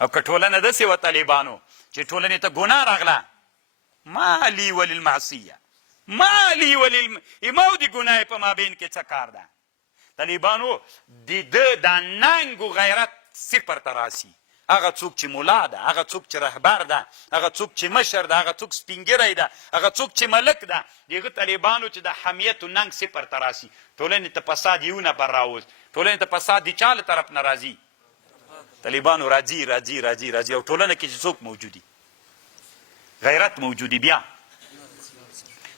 او که ټولنه داسې وه طالبانو چې ټولنې ته ګناه راغله ما لي وللمعصیه ما لي ما د ګناه په مابین کې څه کار ده. طالبانو د ده دا ننګ و غیرت صفر ته راسي. هغه څوک چې ملا ده، هغه څوک چې رهبر ده، هغه څوک چې مشر ده، هغه څوک سپینګیری ده، هغه څوک چې ملک ده، دغه طالبانو چې د حمیت و ننګ صفر ته راسي. ټولنې ته فساد یو نفر راوست، ټولنې ته فساد د چا له طرف نه راځي؟ طالبانو راځي راځي راځي راځي. او ټولنه کې چې څوک موجودي؟ غیرت موجودي. بیا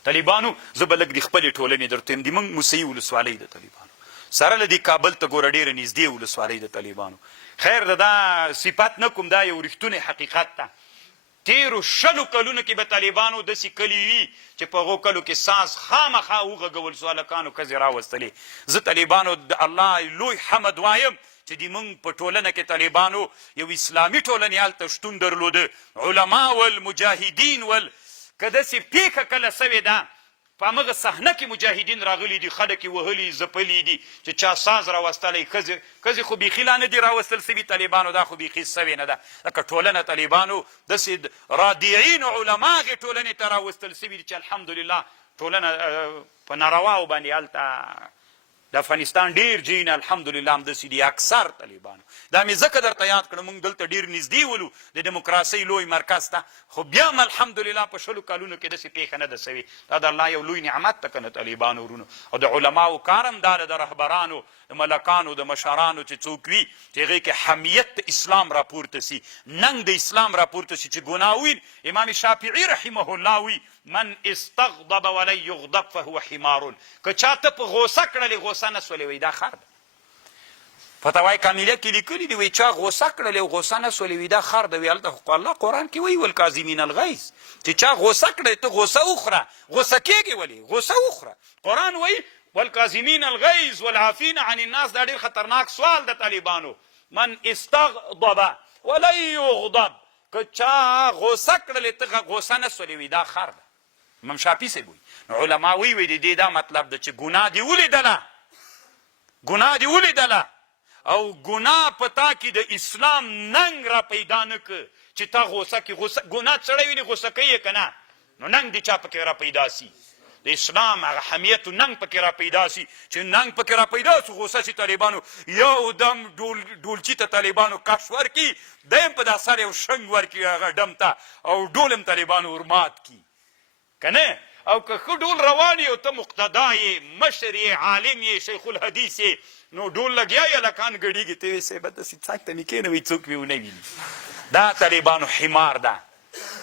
طالبانو زه به لږ د خپلې ټولنې درته یم. د موږ موسهي ولسوالۍ د طالبانو سره له دې کابل ته ګوره ډېره نږدې ولسوالۍ د طالبانو. خیر د دا صفت نه کوم، دا یو رښتونی حقیقت ده. تیرو 20 کلونو کې به طالبانو داسې کلي وي چې په هغو کلو کې ساز خامخا وغږول سو هلکانو ښځې راوستلې. زه طالبانو د الله لوی حمد وایم چې د موږ په ټولنه کې طالبانو یو اسلامي ټولنې هلته شتون درلوده. علما ول مجاهدین ول که داسې پیښه کله سوې ده په همغه صحنه کې مجاهدین راغلي دي، خلک یې وهلي ځپلي دي چې چا ساز راوستلی. ښځې خو بیخي لا نه دي راوستل سوي طالبانو، دا خو بیخي سوې نه ده. لکه ټولنه طالبانو داسې رادعین علما هغې ټولنې ته راوستل سوي دي چې الحمدلله ټولنه په نارواو باندې هلته د افغانستان ډېر جین الحمدلله همداسې دي اکثر طالبانو. دا مې ځکه درته یاد کړم، موږ دلته ډېر نږدې ولو د ډیموکراسۍ لوی مرکز ته، خو بیا هم الحمدلله په 20 کلونو کې داسې پیښه نه ده سوې. دا د الله یو لوی نعمت ته که نه طالبانو ورونو. او د علماو کار هم دا ده، د رهبرانو د ملکانو د مشرانو چې څوک وي چې هغې کې حمیت د اسلام راپورته سي، ننګ د اسلام راپورته سي چې ګناه وي. امام شافعي رحمه الله وي من استغضب ولن یغضب فهو حمار. که چا ته په غوسه کړلې غوسه نه سولې وی دا خر ده. فتاوای کامله کې لیکلي دي وایي چا غوسه کړلې او غوسه نه سولې وی دا خر ده. وی هلته خو الله قرآن کې وایي والکاظمین الغیظ چې چا غوسه کړی ته غوسه وخوره. غوسه کېږې ولې؟ غوسه وخوره. قرآن وایي والکاظمین الغیظ والعافین عن الناس. دا ډېر خطرناک سوال د طالبانو. من استغضب ولن یغضب، که چا غوسه کړلې ته غوسه نه سولې وی دا خر ده. امام شافعي صاحب وایي. نو علما وایي د دې دا مطلب ده چې ګناه دې ولیدله، ګناه دې ولیدله او ګناه په تا کې د اسلام ننګ را پیدا نه که چې تا غوسه کې ګناه سړی ویني غوسه کوي که نه، نو ننګ دې چا پکې را پیدا سي؟ د اسلام هغه حمیت و ننګ پکې را پیدا سي. چې ننګ پکې را پیدا سو غوسه سي طالبانو یو دم ډولچي ته طالبانو کش ورکي، دیم په دا سر یو شنګ ورکي هغه ډم ته او ډول هم طالبانو ورمات کی که نه. او که ښه ډول روان یې او ته مقتدا یې، مشر یې، عالم یې، شیخ الحدیث یې، نو ډول لګیا یې هلکان ګډېږي. ته وایې صاحبه داسې څنګ ته مې کښېنوئ څوک مې ونه ویني. دا طالبانو حمار ده.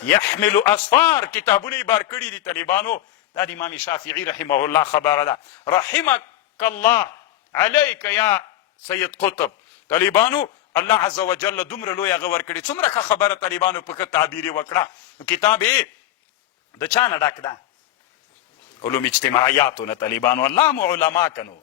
یحمل اسفار کتابونه یې بار کړي دي طالبانو. دا د امام شافعي رحمه الله خبره ده. رحمک الله علیک یا سید قطب. طالبانو الله عز وجل دومره لوی هغه ورکړي. څومره ښه خبره طالبانو په ښه تعبیر یې وکړه. کتاب یې د چا نه ډک ده؟ علوم اجتماعیاتو نه. طالبانو الله مو علما کنو